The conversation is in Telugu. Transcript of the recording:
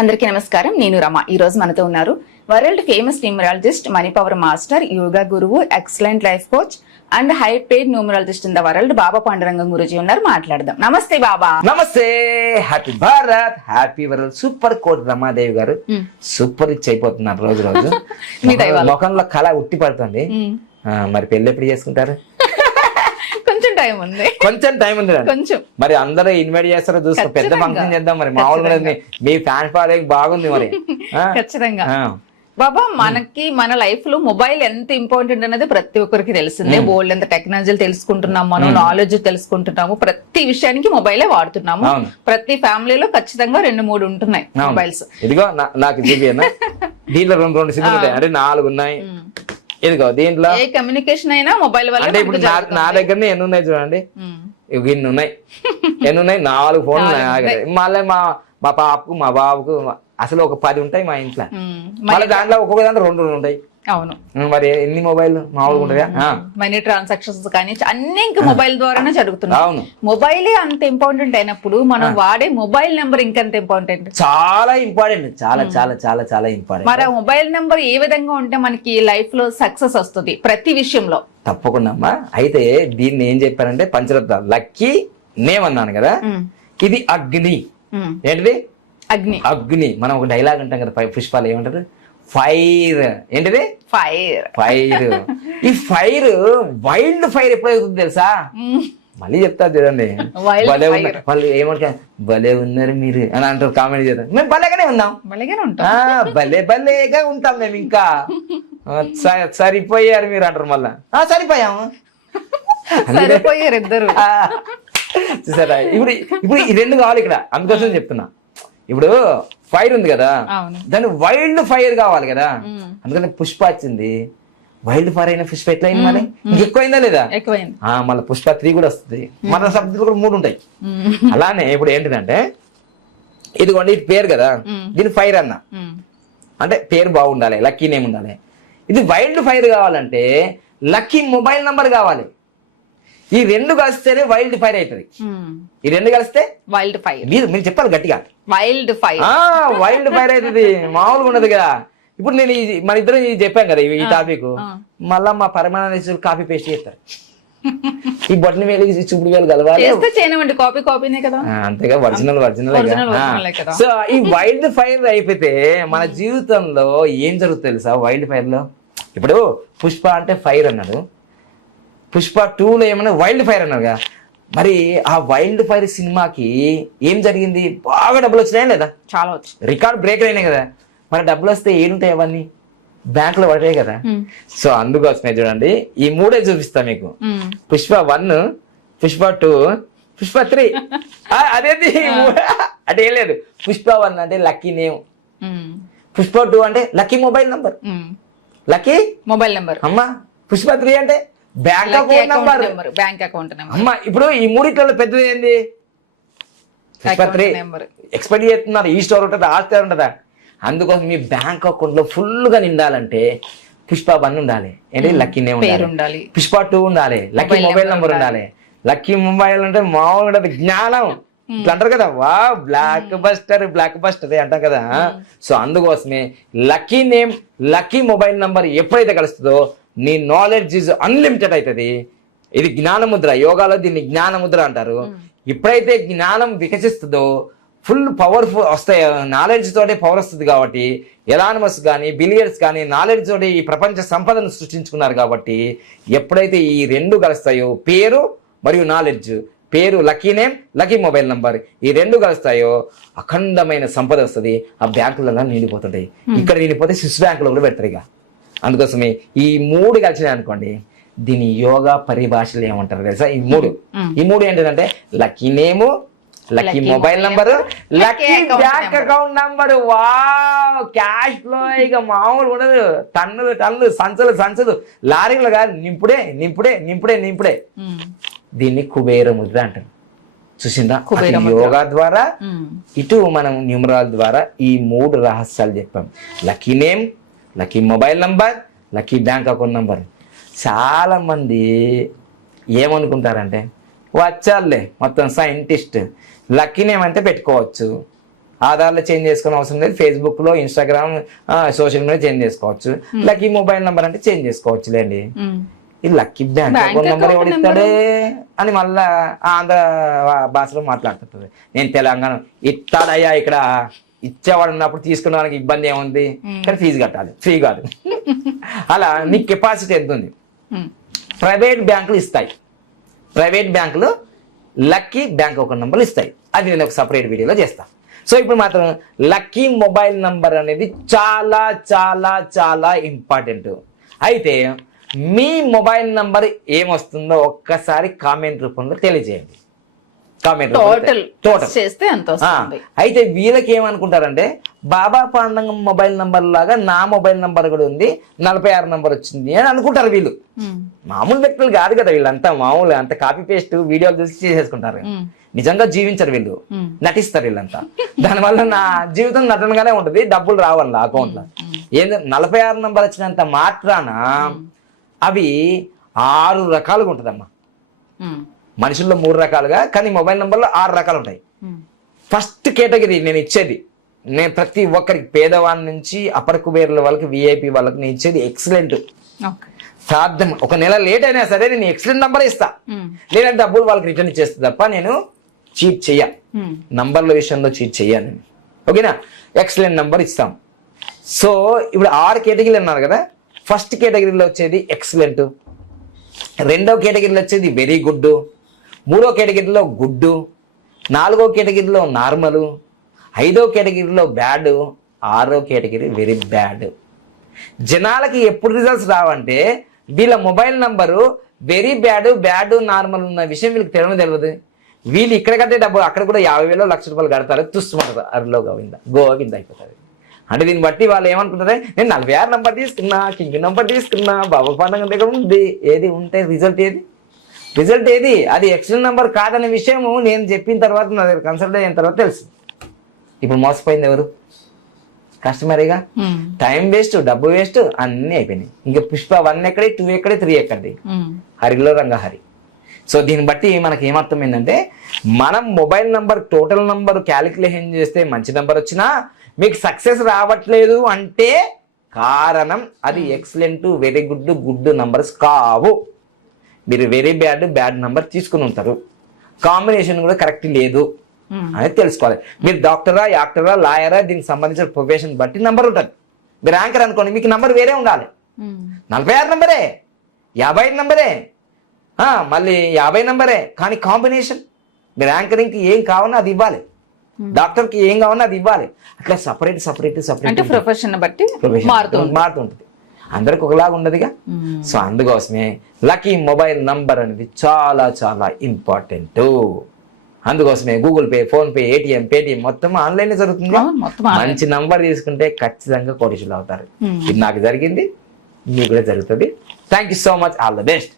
అందరికీ నమస్కారం. నేను రమ. ఈ రోజు మనతో ఉన్నారు world famous numerologist, money power master, yoga గురువు, excellent life coach and high paid numerologist in the world Baba Pandurangam Guruji ఉన్నారు. మాట్లాడదాం. నమస్తే బాబా. నమస్తే. Happy Bharat, happy world. Super కోట్ రమాదేవి గారు. సూపర్ రిచ్ అయిపోతున్నారు రోజు రోజు. ముఖంలో కళ ఉట్టి పడుతుంది. మరి పెళ్లి ఎప్పుడు చేసుకుంటారు? కొంచెం టైం ఉంది. మరి అందరూ ఇన్వైట్ చేస్తారో చూసుకో. పెద్ద ఫంక్షన్ చేద్దాం. మరి మామూలుగా మీ ఫ్యాన్ ఫాలోయింగ్ బాగుంది. మరి ఖచ్చితంగా బాబా, మనకి మన లైఫ్ లో మొబైల్ ఎంత ఇంపార్టెంట్ అనేది ప్రతి ఒక్కరికి తెలిసిందే. బోల్డ్ ఎంత టెక్నాలజీ తెలుసుకుంటున్నాము, మనం నాలెడ్జ్ తెలుసుకుంటున్నాము. ప్రతి విషయానికి మొబైలే వాడుతున్నాము. ప్రతి ఫ్యామిలీలో ఖచ్చితంగా 2-3 ఉంటున్నాయి మొబైల్స్. ఇదిగో నాకు దీంట్లో రెండు సిమ్లు ఉంటాయి, అంటే 4 ఉన్నాయి. ఇదిగో దీంట్లో ఏ కమ్యూనికేషన్ అయినా మొబైల్ వల్ల. అంటే ఇప్పుడు నా దగ్గర ఎన్ని ఉన్నాయి చూడండి, ఇన్ని ఉన్నాయి. 4 ఫోన్లు ఉన్నాయి. మళ్ళీ మా పాపకు, మా బాబుకు అసలు ఒక 10 ఉంటాయి మా ఇంట్లో. మళ్ళీ దాంట్లో ఒక్కొక్క దాంట్లో 2 ఉంటాయి. అవును. మరి ఎన్ని మొబైల్ మామూలుగా ఉంటాయా? మనీ ట్రాన్సాక్షన్స్ కానీ అన్ని ఇంకా మొబైల్ ద్వారానే జరుగుతున్నాయి. అవును. మొబైలే అంత ఇంపార్టెంట్ అయినప్పుడు మనం వాడే మొబైల్ నెంబర్ ఇంకెంత ఇంపార్టెంట్? చాలా ఇంపార్టెంట్. చాలా చాలా చాలా చాలా ఇంపార్టెంట్. మరి ఆ మొబైల్ నెంబర్ ఏ విధంగా ఉంటే మనకి లైఫ్ లో సక్సెస్ వస్తుంది ప్రతి విషయంలో? తప్పకుండా అమ్మా. అయితే దీన్ని ఏం చెప్పారంటే పంచరత్న లక్కీ నేమ్ అన్నాను కదా. ఇది అగ్ని. ఏంటిది? అగ్ని. అగ్ని. మనం ఒక డైలాగ్ అంటాం కదా పుష్పాలు, ఏమంటారు? ఫైర్. ఏంటిది? ఫైర్. ఫైర్. ఈ ఫైర్ వైల్డ్ ఫైర్ ఎప్పుడవుతుంది తెలుసా? మళ్ళీ చెప్తా చూడండి. భలే ఉన్నారు వాళ్ళు. ఏమంటారు? భలే ఉన్నారు మీరు అని అంటారు, కామెంట్ చేస్తారు. మేము భలేగానే ఉన్నాం, భలే భలేగా ఉంటాం మేము. ఇంకా సరిపోయారు మీరు అంటారు. మళ్ళా సరిపోయాము, సరిపోయారు ఇద్దరు. చూసారా? ఇప్పుడు ఈ 2 కావాలి ఇక్కడ. అందుకోసం చెప్తున్నా. ఇప్పుడు ఫైర్ ఉంది కదా, దాన్ని వైల్డ్ ఫైర్ కావాలి కదా. అందుకని పుష్ప వచ్చింది. వైల్డ్ ఫైర్ అయిన పుష్ప ఎట్లా అయింది? మరి ఇంకెక్కువైందా లేదా? మళ్ళీ పుష్ప 3 కూడా వస్తుంది. మన సబ్జెక్టులు కూడా 3 ఉంటాయి. అలానే ఇప్పుడు ఏంటిదంటే, ఇదిగోండి ఇది పేరు కదా, దీని ఫైర్ అన్న అంటే పేరు బాగుండాలి, లక్కీ నేమ్ ఉండాలి. ఇది వైల్డ్ ఫైర్ కావాలంటే లక్కీ మొబైల్ నంబర్ కావాలి. ఈ 2 కలిస్తేనే వైల్డ్ ఫైర్ అవుతుంది. ఈ 2 కలిస్తే వైల్డ్ ఫైర్. మీరు చెప్పాలి గట్టిగా. Wild fire. వైల్డ్ ఫైర్ అవుతుంది, మామూలుగా ఉండదు కదా. ఇప్పుడు నేను మన ఇద్దరం చెప్పాం కదా ఈ టాపిక్. మళ్ళా మా పరమానంద కాపీ పేస్ట్ చేస్తారు. ఈ బొట్టని వేలు చూపుడు వేలు కలవాలి. కాపీనే కదా. అంతేగా, ఒరిజినల్ సో ఈ వైల్డ్ ఫైర్ అయిపోతే మన జీవితంలో ఏం జరుగుతుంది తెలుసా? వైల్డ్ ఫైర్ లో ఇప్పుడు పుష్ప అంటే ఫైర్ అన్నాడు, పుష్ప 2లో ఏమన్నా వైల్డ్ ఫైర్ అన్నారుగా. మరి ఆ వైల్డ్ ఫైర్ సినిమాకి ఏం జరిగింది? బాగా డబ్బులు వచ్చినాయా లేదా? చాలా వచ్చి రికార్డ్ బ్రేక్ అయినాయి కదా. మరి డబ్బులు వస్తే ఏంటాయి? అవన్నీ బ్యాంకులో పడతాయి కదా. సో అందుకోసమే చూడండి, ఈ 3 చూపిస్తా మీకు. పుష్ప 1, పుష్ప 2, పుష్ప 3. అదేంటి అంటే ఏం లేదు. పుష్ప 1 అంటే లక్కీ నేమ్, పుష్ప 2 అంటే lucky mobile number, lucky mobile number. అమ్మా పుష్ప 3 అంటే bank account number. Bank account number. అమ్మా ఇప్పుడు ఈ 3 పెద్దది ఏంది? పుష్ప 3 ఎక్స్పెక్ట్ చేస్తున్నారు. ఈ స్టోర్ ఉంటుందా, ఆ స్టోర్ ఉంటుందా? అందుకోసం మీ బ్యాంక్ అకౌంట్ లో ఫుల్ గా నిండాలంటే పుష్ప 1 ఉండాలి, ఏంటి లక్కీ నేమ్ ఉండాలి. పుష్ప 2 ఉండాలి, లక్కీ మొబైల్ నంబర్ ఉండాలి. లక్కీ మొబైల్ అంటే మామూలుగా జ్ఞానం ఇట్లా అంటారు కదా. వా బ్లాక్ బస్టర్ అంటాం కదా. సో అందుకోసమే lucky name, lucky mobile number ఎప్పుడైతే కలుస్తుందో నీ నాలెడ్జ్ ఈజ్ అన్లిమిటెడ్ అవుతుంది. ఇది జ్ఞానముద్ర. యోగాలో దీన్ని జ్ఞానముద్ర అంటారు. ఎప్పుడైతే జ్ఞానం వికసిస్తుందో ఫుల్ పవర్ఫుల్ వస్తాయి. నాలెడ్జ్ తోటే పవర్ వస్తుంది. కాబట్టి ఎలానమస్ కానీ బిలియర్స్ కానీ నాలెడ్జ్ తోటి ఈ ప్రపంచ సంపదను సృష్టించుకున్నారు. కాబట్టి ఎప్పుడైతే ఈ 2 కలుస్తాయో, పేరు మరియు నాలెడ్జ్, పేరు lucky name, lucky mobile number, ఈ 2 కలుస్తాయో అఖండమైన సంపద వస్తుంది. ఆ బ్యాంకులలో నిండిపోతుంటాయి. ఇక్కడ నిండిపోతే స్విస్ బ్యాంకులో కూడా పెడతారు. ఇక అందుకోసమే ఈ 3 కలిసినాయి అనుకోండి, దీని యోగా పరిభాషలు ఏమంటారు తెలుసా? ఈ 3 ఏంటంటే lucky name, lucky mobile number, lucky bank account number. Wow, cash flow ఇక మామూలు ఉండదు. టన్నులు సంచులు లారీలు కాదు, నింపుడే. దీన్ని కుబేర ముద్ర అంటారు. చూసిందా? యోగా ద్వారా ఇటు మనం న్యూమరాల్ ద్వారా ఈ 3 రహస్యాలు చెప్పాం. Lucky name, lucky mobile number, lucky bank account number. చాలా మంది ఏమనుకుంటారంటే, వచ్చారులే మొత్తం సైంటిస్ట్, లక్కీ నేమ్ అంటే పెట్టుకోవచ్చు, ఆధార్లో చేంజ్ చేసుకునే అవసరం లేదు, ఫేస్బుక్ లో, ఇన్స్టాగ్రామ్, సోషల్ మీడియా చేంజ్ చేసుకోవచ్చు. లక్కీ మొబైల్ నంబర్ అంటే చేంజ్ చేసుకోవచ్చులేండి. ఈ లక్కీ బ్యాంక్ అకౌంట్ నెంబర్ ఎవడిస్తాడే అని మళ్ళా ఆంధ్ర భాషలో మాట్లాడుతుంటది. నేను తెలంగాణ ఇస్తాడయ్యా, ఇక్కడ ఇచ్చేవాడు ఉన్నప్పుడు తీసుకునేవానికి ఇబ్బంది ఏముంది, కానీ ఫీజు కట్టాలి, ఫ్రీ కాదు. అలా నీ కెపాసిటీ ఎంత ఉంది. ప్రైవేట్ బ్యాంకులు ఇస్తాయి, ప్రైవేట్ బ్యాంకులు లక్కీ బ్యాంక్ అకౌంట్ నెంబర్లు ఇస్తాయి. అది నేను ఒక సపరేట్ వీడియోలో చేస్తాను. సో ఇప్పుడు మాత్రం లక్కీ మొబైల్ నంబర్ అనేది చాలా చాలా చాలా ఇంపార్టెంట్. అయితే మీ మొబైల్ నంబర్ ఏమొస్తుందో ఒక్కసారి కామెంట్ రూపంలో తెలియజేయండి. కామెంట్ టోటల్ చేస్తే ఎంత వస్తుంది. అయితే వీళ్ళకి ఏమనుకుంటారంటే బాబా పాండంగం మొబైల్ నంబర్ లాగా నా మొబైల్ నంబర్ కూడా ఉంది, 46 నంబర్ వచ్చింది అని అనుకుంటారు వీళ్ళు. మామూలు వ్యక్తులు కాదు కదా వీళ్ళంతా, మామూలు అంత కాపీ పేస్ట్ వీడియోలు చూసి చేసేసుకుంటారు. నిజంగా జీవించరు వీళ్ళు, నటిస్తారు వీళ్ళంతా. దానివల్ల నా జీవితం నటనగానే ఉంటుంది, డబ్బులు రావాలి అకౌంట్ లో. ఏంది 46 నంబర్ వచ్చినంత మాత్రాన అవి 6 రకాలుగా ఉంటుందమ్మా. మనుషుల్లో 3 రకాలుగా, కానీ మొబైల్ నంబర్లో 6 రకాలు ఉంటాయి. ఫస్ట్ కేటగిరీ నేను ఇచ్చేది, నేను ప్రతి ఒక్కరికి పేదవాళ్ళ నుంచి అప్పర్ కుబేర్ల వాళ్ళకి, విఐపి వాళ్ళకి నేను ఇచ్చేది ఎక్సలెంట్. సాధ్యం ఒక నెల లేట్ అయినా సరే నేను ఎక్సలెంట్ నంబర్ ఇస్తా, లేదంటే డబ్బులు వాళ్ళకి రిటర్న్ ఇచ్చేస్తా తప్ప నేను చీట్ చెయ్య, నంబర్ల విషయంలో చీట్ చెయ్యాను నేను. ఓకేనా, ఎక్సలెంట్ నంబర్ ఇస్తాం. సో ఇప్పుడు 6 కేటగిరీలు అన్నారు కదా. ఫస్ట్ కేటగిరీలో వచ్చేది ఎక్సలెంట్, రెండవ కేటగిరీలో వచ్చేది వెరీ గుడ్, మూడో కేటగిరీలో గుడ్, నాలుగో కేటగిరీలో నార్మల్, ఐదో కేటగిరీలో బ్యాడ్, ఆరో కేటగిరీ వెరీ బ్యాడ్. జనాలకి ఎప్పుడు రిజల్ట్స్ రావంటే వీళ్ళ mobile number very bad, bad, normal ఉన్న విషయం వీళ్ళకి తెలియదు. వీళ్ళు ఇక్కడ కట్టే డబ్బు అక్కడ కూడా 50,000 1,00,000 రూపాయలు కడతారు, తుస్తుమంటారు, అరలో గోవింద అయిపోతారు. అంటే దీన్ని బట్టి వాళ్ళు ఏమనుకుంటారు, నేను 46 నంబర్ తీసుకున్నా, కింగ్ నంబర్ తీసుకున్నా, బాబా పండుగ దగ్గర ఉంది, ఏది ఉంటే రిజల్ట్ ఏది అది ఎక్సలెంట్ నంబర్ కాదనే విషయము నేను చెప్పిన తర్వాత నా దగ్గర కన్సల్ట్ అయిన తర్వాత తెలుసు. ఇప్పుడు మోసపోయింది ఎవరు? కస్టమరేగా. టైం వేస్ట్, డబ్బు వేస్ట్, అన్ని అయిపోయినాయి. ఇంకా పుష్ప 1 ఎక్కడే, 2 ఎక్కడే, 3 ఎక్కడి, హరిలో రంగహరి. సో దీన్ని బట్టి మనకి ఏమర్థమైందంటే మనం mobile number total number calculation చేస్తే మంచి నంబర్ వచ్చినా మీకు సక్సెస్ రావట్లేదు అంటే కారణం అది excellent, very good, good numbers కావు. మీరు వెరీ బ్యాడ్ నంబర్ తీసుకుని ఉంటారు, కాంబినేషన్ కూడా కరెక్ట్ లేదు అనేది తెలుసుకోవాలి. మీరు డాక్టరా, యాక్టరా, లాయరా, దీనికి సంబంధించిన ప్రొఫెషన్ బట్టి నంబర్ ఉంటుంది. మీరు యాంకర్ అనుకోండి, మీకు నంబర్ వేరే ఉండాలి. 46 నంబరే, 55 నంబరే, మళ్ళీ 50 నంబరే, కానీ కాంబినేషన్ మీరు యాంకరింగ్కి ఏం కావాలో అది ఇవ్వాలి, డాక్టర్కి ఏం కావాలో అది ఇవ్వాలి. అట్లా సపరేట్ ప్రొఫెషన్ బట్టి మారుతుంటది, అందరికి ఒకలాగా ఉండదుగా. సో అందుకోసమే లక్కీ మొబైల్ నంబర్ అనేది చాలా చాలా ఇంపార్టెంట్. అందుకోసమే Google pay, phone pay, ATM, Paytm మొత్తం ఆన్లైన్ జరుగుతుంది. మంచి నంబర్ తీసుకుంటే ఖచ్చితంగా కోటీశ్వరులు అవుతారు. ఇది నాకు జరిగింది, మీకు కూడా జరుగుతుంది. Thank you so much, all the best.